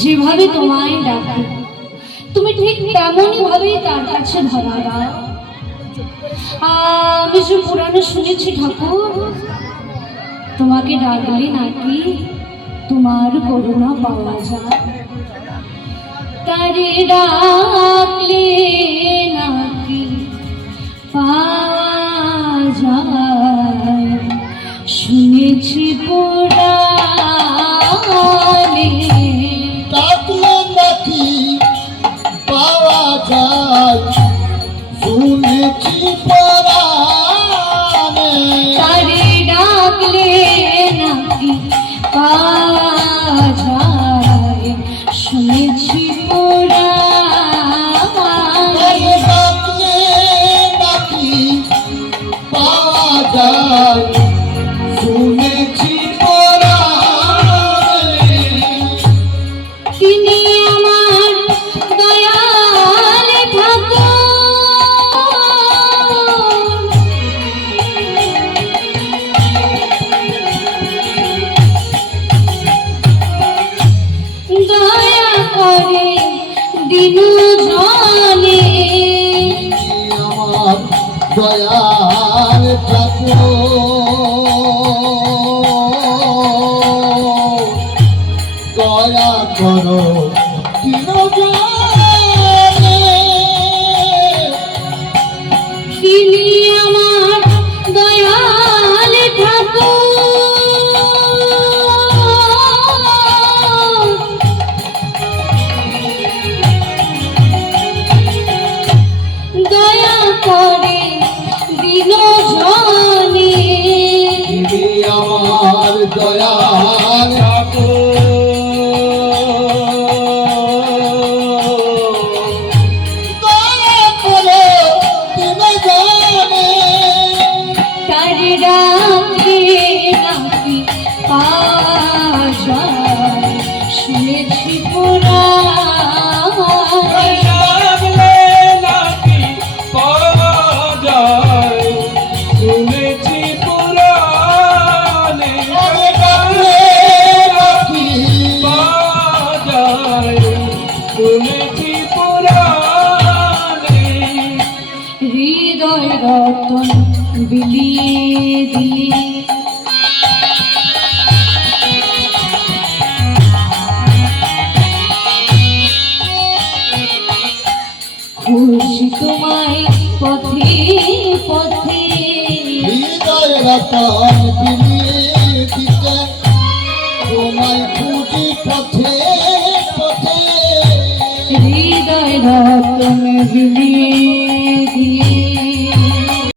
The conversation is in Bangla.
যেভাবে তোমায় ডাকে তুমি ঠিক তেমনই ভাবেই তার কাছে ধরা দাও। আমি যে পুরাণে শুনেছি ঠাকুর, তোমাকে ডাকলে নাকি তোমার করুণা পাওয়া যায়। তারে ডাকলে নাকি পাওয়া যায়, শুনেছি পুরাণে। ডাকলে নাকি পাওয়া যায়, শুনেছি পুরাণে। তারে ডাকলে নাকি পাওয়া যায়, শুনেছি পুরাণে। ডাকলে নাকি পাওয়া যায়, শুনেছি পুরাণে। তিনি আমার দয়াল ঠাকুর, দয়া করে দিনু জনে। আমার দয়াল ঠাকুর, দয়া করো তিনজনে। তিনি আমার দয়াল ঠাকুর, দয়া করে দিন জনে। তিনি আমার দয়াল ঠাকুর, দয়া করো তিনজনে। তার ডাকে নাকি পাওয়া যায়, শুনেছি পুরাণে। ডাকলে নাকি পাওয়া যায়, শুনেছি পুরাণে। ডাকলে নাকি পাওয়া যায়, শুনেছি পুরাণে। হৃদয় রতন বিলিয়ে দিয়ে খুশি তোমায় পথে পথে। হৃদয় রতন বিলিয়ে দিতে, তোমায় খুঁজি পথে পথে। হৃদয় রতন বিলিয়ে দিয়ে